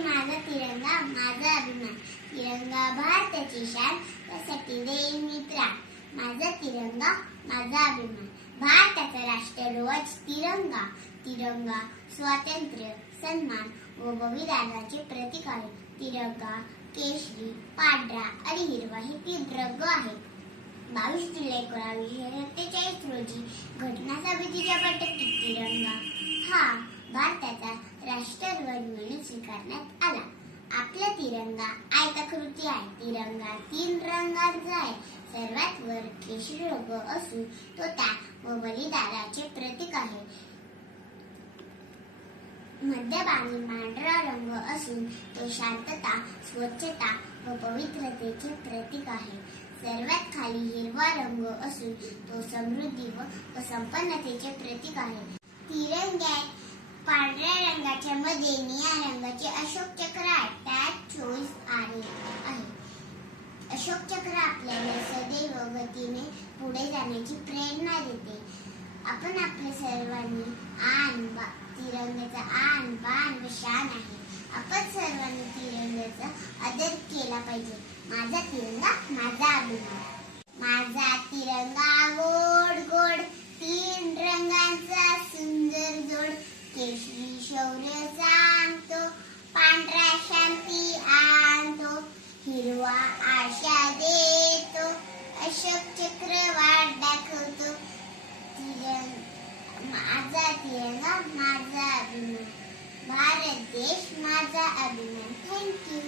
माझा तिरंगा माझा अभिमान. तिरंगा भारताची शान त्यासाठी देईन मी प्राण माझा तिरंगा माझा अभिमान. भारताचा राष्ट्रध्वज तिरंगा. तिरंगा स्वातंत्र्य सन्मान व बलिदानाचे प्रतीक आहे तिरंगा केशरी पांढरा आणि हिरवा हे तीन रंग आहेत. बावीस जुलै एकोणावीसशे सत्तेचाळीस रोजी घटना समितीच्या बैठकीत तिरंगा हा भारताचा राष्ट्रध्वज म्हणून स्वीकारण्यात आला आपला तिरंगा आयताकृती आहे. तिरंगा तीन रंगांचा आहे सर्वात वर केशरी रंग असून तो त्या व बलिदानाचे प्रतीक आहे. मध्यभागी पांढरा रंग असून तो शांतता स्वच्छता व पवित्रतेचे प्रतीक आहे. सर्वात खाली हिरवा रंग असून तो समृद्धी व व संपन्नतेचे प्रतीक आहे. तिरंग्यात पांढऱ्या रंगाच्या मध्ये निळ्या रंगाचे अशोक आहे चोवीस आहे. अशोक चक्र आपल्याला सदैव गतीने पुढे जाण्याची प्रेरणा देते. आपण आपल्या सर्वांनी आन बा तिरंग्याचा आन बाण व शान आहे. आपण सर्वांनी तिरंग्याचा आदर केला पाहिजे. माझा तिरंगा माझा अभिमान माझा तिरंगा हिरवा आशा देतो अशोक चक्र वाट दाखवतो माझा तिरंगा माझा अभिमान. भारत देश माझा अभिमान. थँक्यू